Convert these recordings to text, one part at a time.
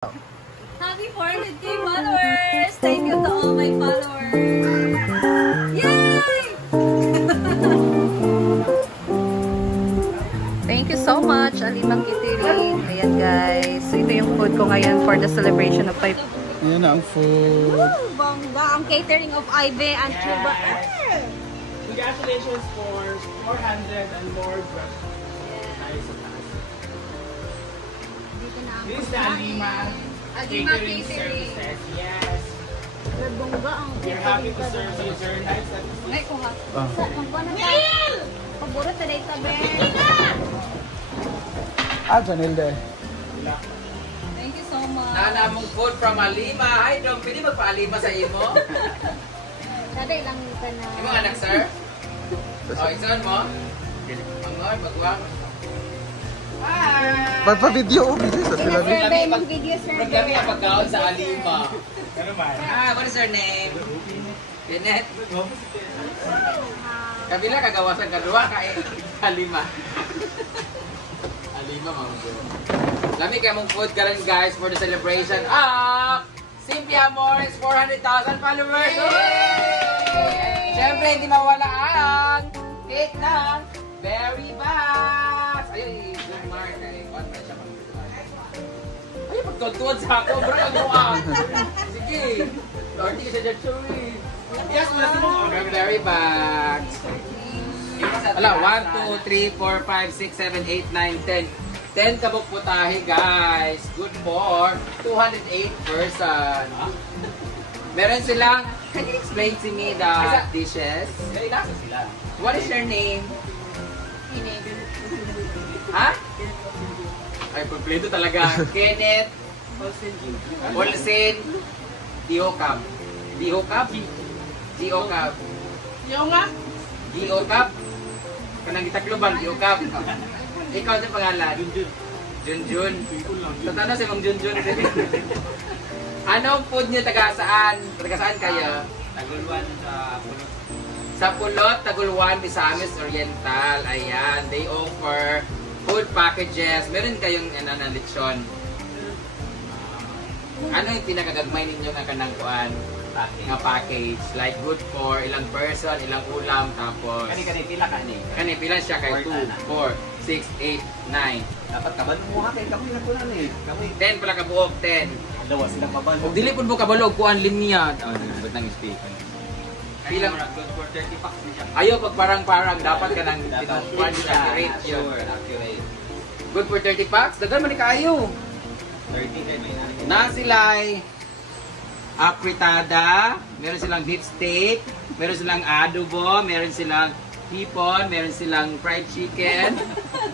Happy 400K followers! Thank you to all my followers! Yay! Thank you so much, Alimang Catering. Ayan guys. So, ito yung food ko ngayon for the celebration of 5. Ayan ang food. Woo! Bongga! Ang catering of Ibe and Chuba. Congratulations for 400 and more brush. This is the Alima Catering Services. Yes. Bongga ang We're happy to serve you during night. Ay, kuha. Paborito na dito, Ben. Janilde. Thank you so much. Nanamong food from Alima. Ay, Dong, pwede magpa-Alima sa imo? Dada ilang ka na. Imo anak, sir? O, iksan mo? Mangoy, magwang. Hi! Magpa-video o video sa sila. Survey mong video, sir. Programi ang pagkaon sa Alima. Ano ba? What is her name? Kenneth? Kabila kagawasan kadua kay Alima. Alima, mga lami kayo mong food ka rin, guys, for the celebration of Simply Amores 400,000 followers! Yay! Siyempre, hindi mawala ang cake ng Berry Box! Ayun, good mark. Ayun, pagtuntuan sa ako, bro, ang sige, Lordy ka siya dyan, sorry. Yes, wala mo. Berry Box. Wala, 1, 2, 3, 4, 5, 6, 7, 8, 9, 10. 10 kabuk putahe, guys. Good for 208 person. Meron silang, can you explain to me the dishes? What is your name? Ha? Ay, kompleto talaga. Kenneth Olsen Diokab. Diokab? Diokab. Diokab? Kanang gitakloban, Diokab. Ikaw sa pangalan? Junjun. Sa tanong si Mang Junjun. Anong food niyo taga saan? Taga saan kayo? Tagulwan sa Pulot. Sa Pulot, Tagulwan, Misamis Oriental. Ayan, they offer food packages. Meron kayong na lechon. Ano yung pinakagagmay ninyo nga kanang kuan? Nga package. Like good for ilang person, ilang ulam, tapos... Kani pila ka ni. Kani, pila siya kay 2, 4, 6, 8, 9. Dapat kaban mo ha kay kami na kunan eh. Kami 10 pala kabuok, 10. dawa silang kaban. Kung dili po mo kabalog, kuan linya. Ba't nang speaker? Pilang... Good for 30 packs niya. Ayaw, pag parang dapat ka nang pinukuan yung accurate. Sure, accurate. Good for 30 packs? Dagan man ni kaayo. 30 kay may Na sila ay apritada, meron silang beef steak, meron silang adobo, meron silang hipon, meron silang fried chicken,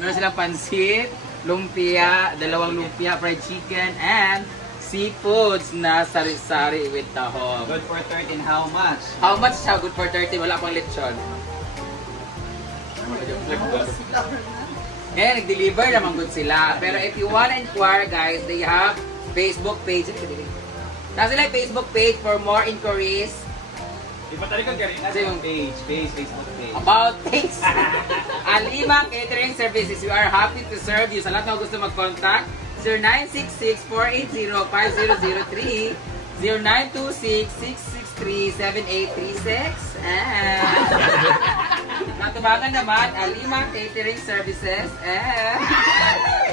meron silang pansit, lumpia, dalawang lumpia, fried chicken, and seafoods na sari-sari with tahong. Good for 13, how much? How much siya? Good for 30, wala pang lechon. Eh, nag-deliver naman good sila. Pero if you wanna inquire, guys, they have Facebook page. Nasa sila Facebook page for more inquiries. Di ba talaga galing na yung Facebook page. About things. Alima Catering Services. We are happy to serve you. Sa lahat na gusto mag-contact, 0966-480-5003, 0926-663-7836, and natubagan naman, Alima Catering Services, and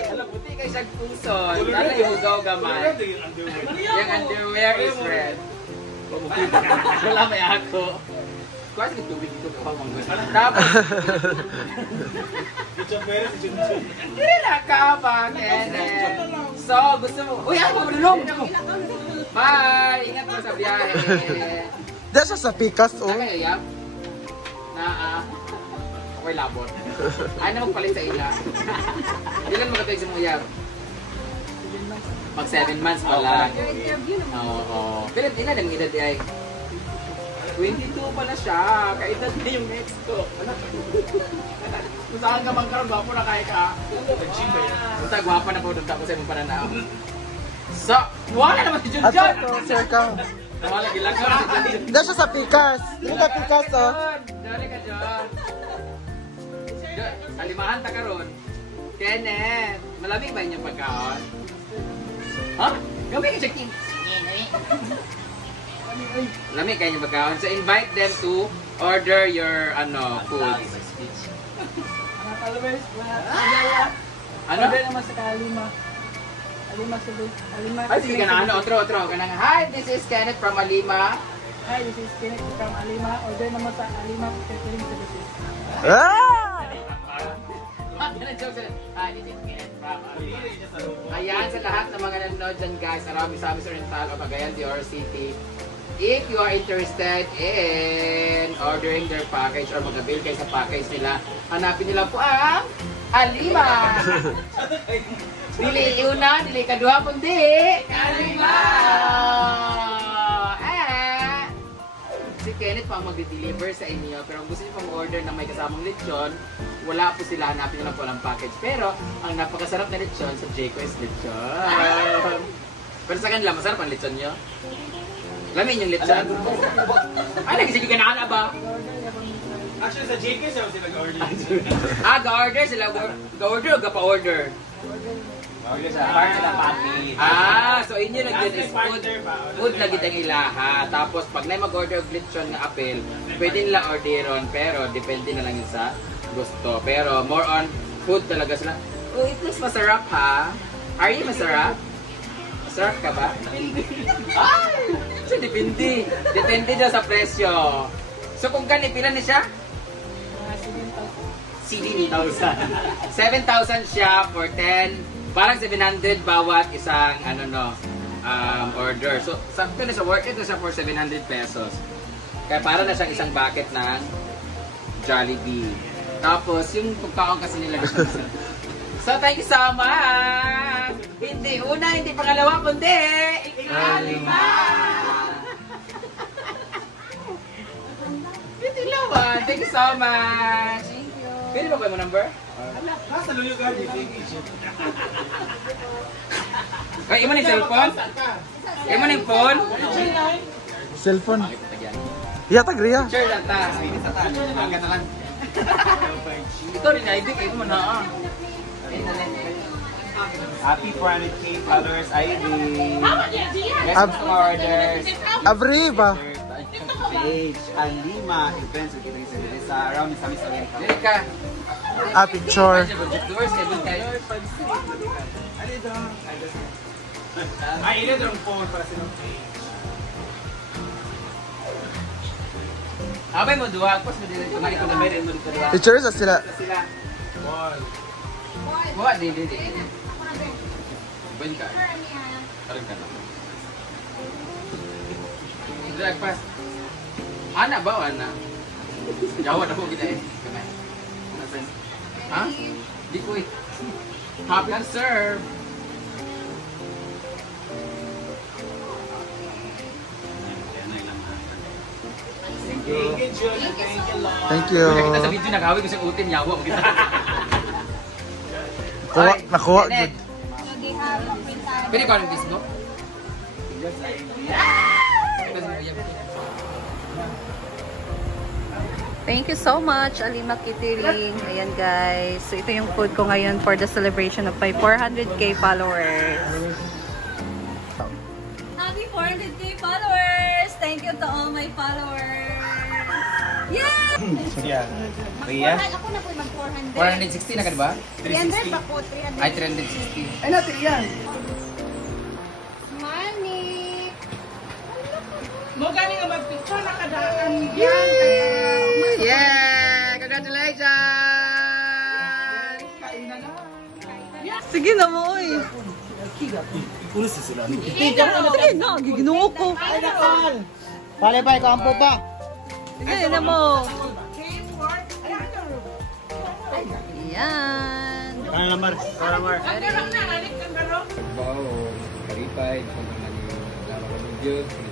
alam, buti kayo siyang puson. Tala yung hugaw gamay. Yung underwear is red. Wala may ako. Kuha sa tubig dito ka tapos hindi na kabang. So, gusto mo. Uy, ako malulong. Bye! Ingat mo sa biyahe. Diyan siya sa Pikas o. Nakayayap? Ako'y labot. Ay na magpalit sa ila. Ilan magkatawag sa muyab? Mag 7 months pa lang. Oo. Pero ilan ang edad ay? 22 pala siya. Kaedad na yung next ko. Kung saan ka bang karoon, gwapo na kaya ka. Nag-gym ba yan? Basta gwapo na po doon tapos sa imong pananaw. So, wala naman si Junjun! At ito, sir ka. Wala, gilang ka na si Junjun. Diyan siya sa Pikas. Diyan ka Pikas o. Dali ka dyan. Alimahan ta karon. Kenneth, malamig ba inyong pagkaon? Ha? Gamay ka siya, Kim. Lami kayo yung magkaon. So, invite them to order your, food. Ano? Order naman sa Alima. Alima Cebu. Alima. Ay, sige ka na, otro. Hi, this is Kenneth from Alima. Hi, this is Kenneth from Alima. Order naman sa Alima Catering Services. Ayan sa lahat ng mga nanonood dyan guys, around Misamis Oriental o Cagayan de Oro City. If you are interested in ordering their package or mag-avail kayo sa package nila, hanapin nila po ang Alima! Dili una, dili kadua, kundi Alima! Si Kenneth pa ang mag-deliver sa inyo, pero kung gusto niyo pang order na may kasamang lechon, wala po sila, hanapin nyo lang po ang package. Pero, ang napakasarap na lechon sa Jayco is lechon. Pero sa kanila, masarap ang lechon nyo. Lamin yung lechon. Ay, nagisig ka na ba? Actually, sa JK sila nag-order. Ga-order sila. Ga-order o ga-pa-order? Order sa part sila pati. So inyo nagyan is food. Food lagi tang ilaha. Tapos pag na mag-order og lechon nga apel, pwede nila orderon pero depende na lang yun sa gusto. Pero more on food talaga sila. Oh, it looks masarap ha. Are you masarap? Masarap ka ba? Ay! So depende. Depende daw sa presyo. So kung kanipila na siya? 7,000. 7,000 siya for 10. Parang 700 bawat isang order. So, sakto na sa worth it na siya for 700 pesos. Kaya para na siyang isang bucket ng Jollibee. Tapos, yung pagkaon kasi nila dito. So, thank you so much! Hindi una, hindi pangalawa, kundi ikalima! Hindi lawan. Thank you so much! Pwede ba mo number? Nasa luyo ka, Ay, imo na yung cellphone? Imo na yung phone? Cellphone. Yatag Ria. Sure lang ta. Agad na lang. Ito rin ID kayo mo na. Happy 400K followers, Ivy. Yes, some orders. Abri ba? Page, Alima, events, catering services sa around Misamis Oriental. Dili ka. Picture. Ay, ilan yung phone para sa page. Abay mo duha, pas mo dili kumain ko na meron mo dito duha. Picture sa sila. Sila. One. Buha dili. Ben ka. Parang ka. Drag pass. Ana ba o ana? Jawa na po kita eh. Kamay. Nasan? Ha? Di ko eh. Happy to serve. Thank you, Julie. Thank you, Lord. Thank you. Kung nakita sa video, nag-away ko siyang utin, yawa mo kita. Nakuha. Kenneth. Pwede ko anong bisno? Thank you so much, Alima Catering. Ayan guys. So ito yung food ko ngayon for the celebration of my 400k followers. Happy 400k followers! Thank you to all my followers! Yeah! Yeah. Ria? Ako na po mag 400. 460 na ka diba? 300 pa po, 300. Ay, 360. Ay, natin yan. Money! Mo gani nga mag-picture na kadaan yan. Yeah! Congratulations! Sige na mo, oy. Sige na, giginuo ko. Pale pa, kampo pa. Sige na mo. Ayan. Kalamar. Trabaho, karipay, kung naman yung nalaman ng Diyos, kung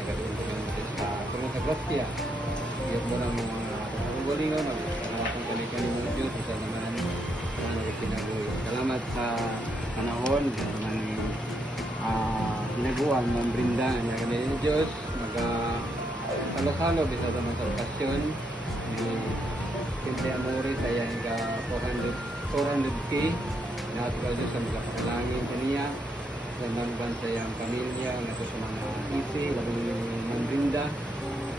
sa grasya, yung mo ng mga kagulingon, nagkakong kalikan ng mga Diyos, isa naman nagkinagoy. Salamat sa panahon, sa naman yung ginagawa, mga brinda, ang kami ng Diyos, mag-halo-halo, bisa naman sa okasyon, Kinte Amore, saya hingga 400K, natin ka Diyos sa mga pakalangin kaniya, sa manban sa iyang pamilya, nato sa mga isi, labi ni Mandrinda.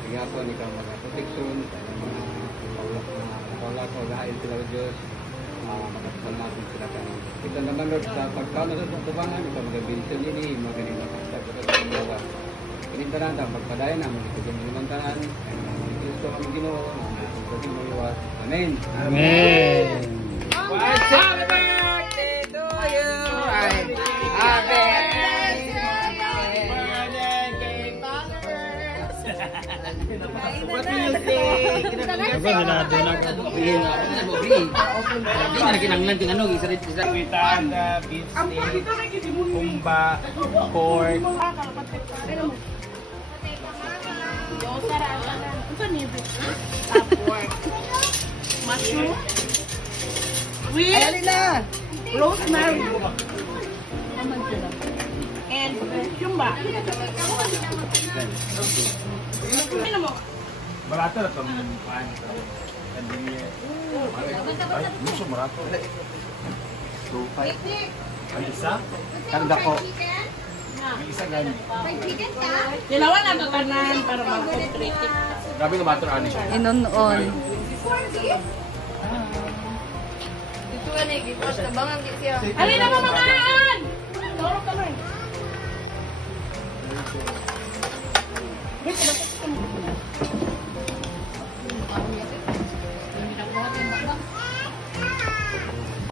Kaya po, ikaw mga protection, sa mga paulak o lahain sila o Diyos. Makasal natin sila kami. Ito naman Lord, sa pagkano sa tubangan, ikaw mag-abilisyon ini, mga ganito makasal ko sa mga kinintaran, pagpadayan na, mga ito kinintaran, ay mga Kristo kami Ginoo, mga mo iwas. Amen. Amen. Happy birthday to you! Happy What do you think? Ginado na ka. Hindi na kinanglan ting ano, isa rin isa. Pitanda, beef steak, kumba, pork. Mushroom. With rosemary. And jumba. Ano mo? Barato na itong pan. Ay, muso barato. 2.5. Ang isa? Kanda ko. Ang isa ganyan. Dilawan na tanan para mag-concrete. Grabe nga bato ano siya. Inon-on. Alin na mamakaan! Tawag ka man. Wait,